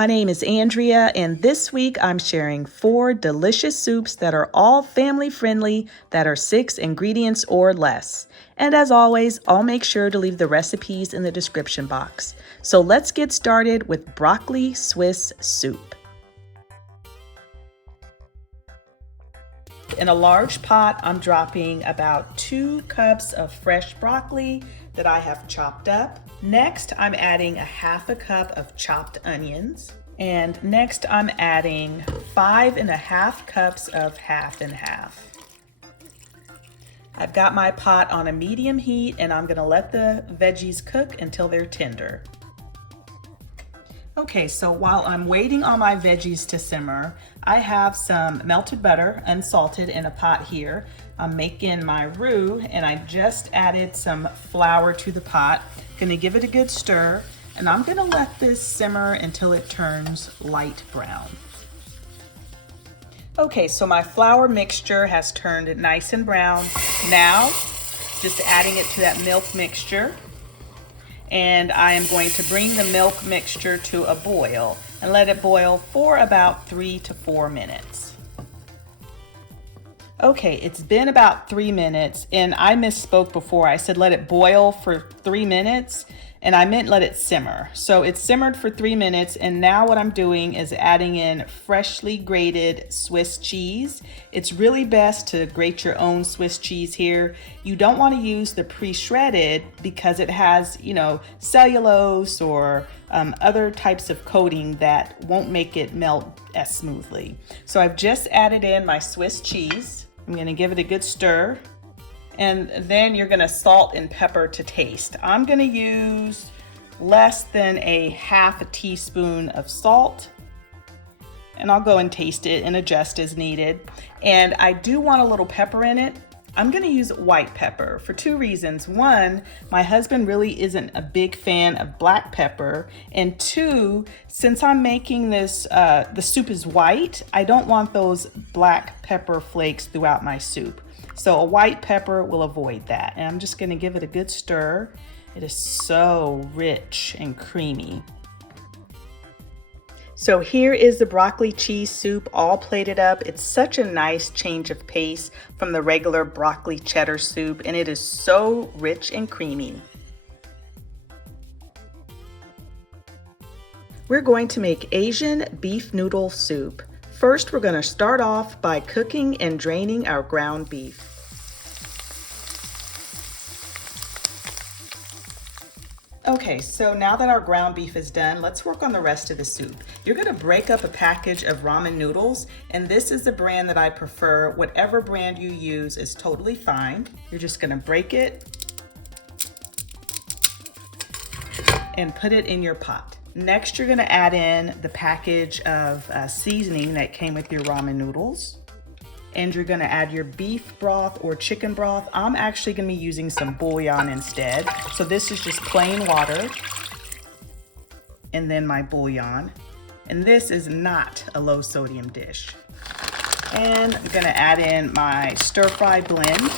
My name is Andrea, and this week I'm sharing 4 delicious soups that are all family friendly that are 6 ingredients or less. And as always, I'll make sure to leave the recipes in the description box. So let's get started with broccoli Swiss soup. In a large pot, I'm dropping about 2 cups of fresh broccoli that I have chopped up. Next, I'm adding a half a cup of chopped onions. And next, I'm adding 5½ cups of half and half. I've got my pot on a medium heat and I'm gonna let the veggies cook until they're tender. Okay, so while I'm waiting on my veggies to simmer, I have some melted butter, unsalted, in a pot here. I'm making my roux and I just added some flour to the pot. Gonna give it a good stir and I'm gonna let this simmer until it turns light brown. Okay, so my flour mixture has turned nice and brown. Now, just adding it to that milk mixture. And I am going to bring the milk mixture to a boil and let it boil for about 3 to 4 minutes. Okay, it's been about 3 minutes and I misspoke before. I said let it boil for 3 minutes and I meant let it simmer. So it simmered for 3 minutes and now what I'm doing is adding in freshly grated Swiss cheese. It's really best to grate your own Swiss cheese here. You don't want to use the pre-shredded because it has, cellulose or other types of coating that won't make it melt as smoothly. So I've just added in my Swiss cheese. I'm gonna give it a good stir. And then you're gonna salt and pepper to taste. I'm gonna use less than a half a teaspoon of salt. And I'll go and taste it and adjust as needed. And I do want a little pepper in it. I'm gonna use white pepper for 2 reasons. 1, my husband really isn't a big fan of black pepper. And 2, since I'm making this, the soup is white, I don't want those black pepper flakes throughout my soup. So a white pepper will avoid that. And I'm just gonna give it a good stir. It is so rich and creamy. So here is the broccoli cheese soup all plated up. It's such a nice change of pace from the regular broccoli cheddar soup, and it is so rich and creamy. We're going to make Asian beef noodle soup. First, we're going to start off by cooking and draining our ground beef. Okay, so now that our ground beef is done, let's work on the rest of the soup. You're gonna break up a package of ramen noodles, and this is the brand that I prefer. Whatever brand you use is totally fine. You're just gonna break it and put it in your pot. Next, you're gonna add in the package of seasoning that came with your ramen noodles. And you're gonna add your beef broth or chicken broth. I'm actually gonna be using some bouillon instead. So this is just plain water. And then my bouillon. And this is not a low sodium dish. And I'm gonna add in my stir fry blend.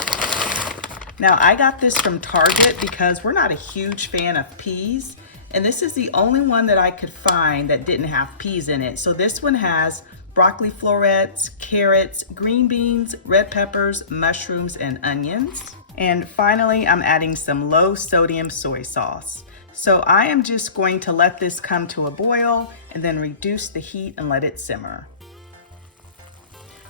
Now I got this from Target because we're not a huge fan of peas. And this is the only one that I could find that didn't have peas in it. So this one has broccoli florets, carrots, green beans, red peppers, mushrooms, and onions. And finally, I'm adding some low sodium soy sauce. So I am just going to let this come to a boil and then reduce the heat and let it simmer.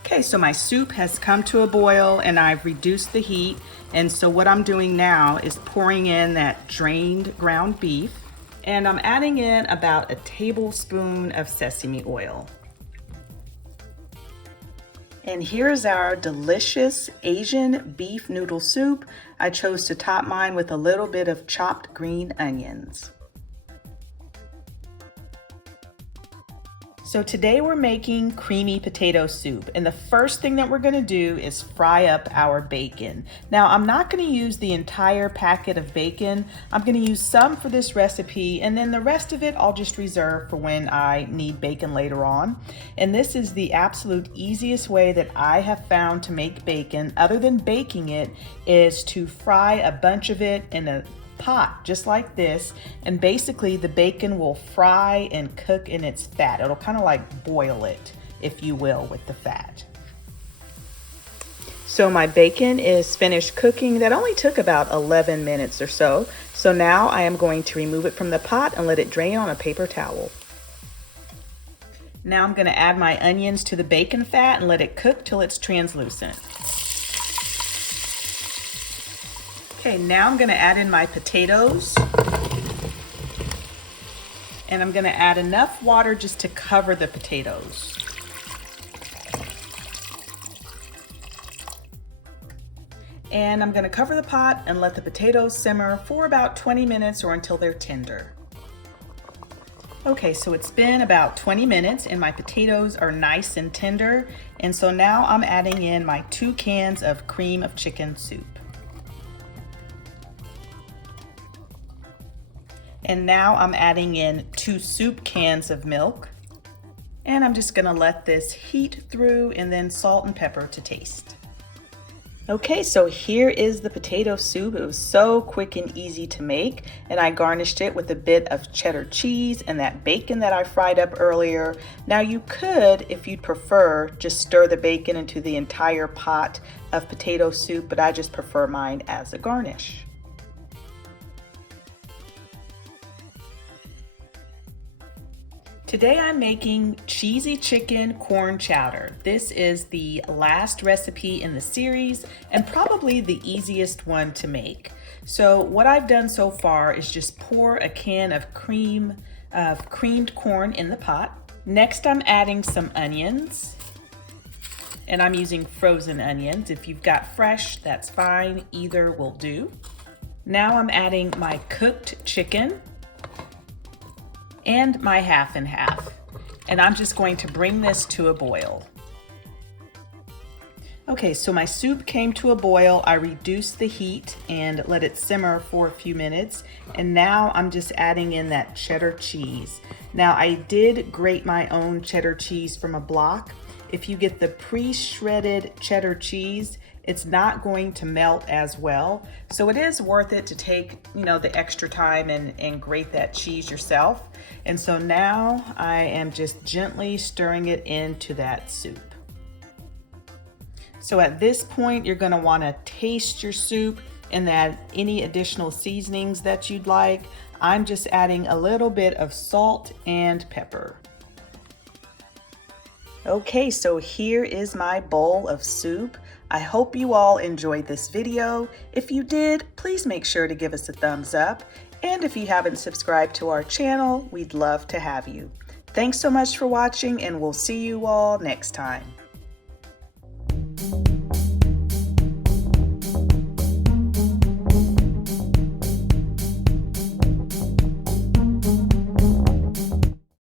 Okay, so my soup has come to a boil and I've reduced the heat. And so what I'm doing now is pouring in that drained ground beef. And I'm adding in about a tablespoon of sesame oil. And here's our delicious Asian beef noodle soup. I chose to top mine with a little bit of chopped green onions. So today we're making creamy potato soup, and the first thing that we're gonna do is fry up our bacon. Now I'm not gonna use the entire packet of bacon. I'm gonna use some for this recipe, and then the rest of it I'll just reserve for when I need bacon later on. And this is the absolute easiest way that I have found to make bacon, other than baking it, is to fry a bunch of it in a pot just like this, and basically the bacon will fry and cook in its fat. It'll kind of like boil it, if you will, with the fat. So my bacon is finished cooking. That only took about 11 minutes or so. So now I am going to remove it from the pot and let it drain on a paper towel. Now I'm going to add my onions to the bacon fat and let it cook till it's translucent. Okay, now I'm going to add in my potatoes. And I'm going to add enough water just to cover the potatoes. And I'm going to cover the pot and let the potatoes simmer for about 20 minutes or until they're tender. Okay, so it's been about 20 minutes and my potatoes are nice and tender. And so now I'm adding in my 2 cans of cream of chicken soup. And now I'm adding in 2 soup cans of milk. And I'm just gonna let this heat through, and then salt and pepper to taste. Okay, so here is the potato soup. It was so quick and easy to make, and I garnished it with a bit of cheddar cheese and that bacon that I fried up earlier. Now you could, if you'd prefer, just stir the bacon into the entire pot of potato soup, but I just prefer mine as a garnish. Today I'm making cheesy chicken corn chowder. This is the last recipe in the series and probably the easiest one to make. So what I've done so far is just pour a can of creamed corn in the pot. Next I'm adding some onions, and I'm using frozen onions. If you've got fresh, that's fine, either will do. Now I'm adding my cooked chicken and my half and half. And I'm just going to bring this to a boil. Okay, so my soup came to a boil. I reduced the heat and let it simmer for a few minutes. And now I'm just adding in that cheddar cheese. Now I did grate my own cheddar cheese from a block. If you get the pre-shredded cheddar cheese, it's not going to melt as well. So it is worth it to take, the extra time and grate that cheese yourself. And so now I am just gently stirring it into that soup. So at this point, you're gonna wanna taste your soup and add any additional seasonings that you'd like. I'm just adding a little bit of salt and pepper. Okay, so here is my bowl of soup. I hope you all enjoyed this video. If you did, please make sure to give us a thumbs up. And if you haven't subscribed to our channel, we'd love to have you. Thanks so much for watching, and we'll see you all next time.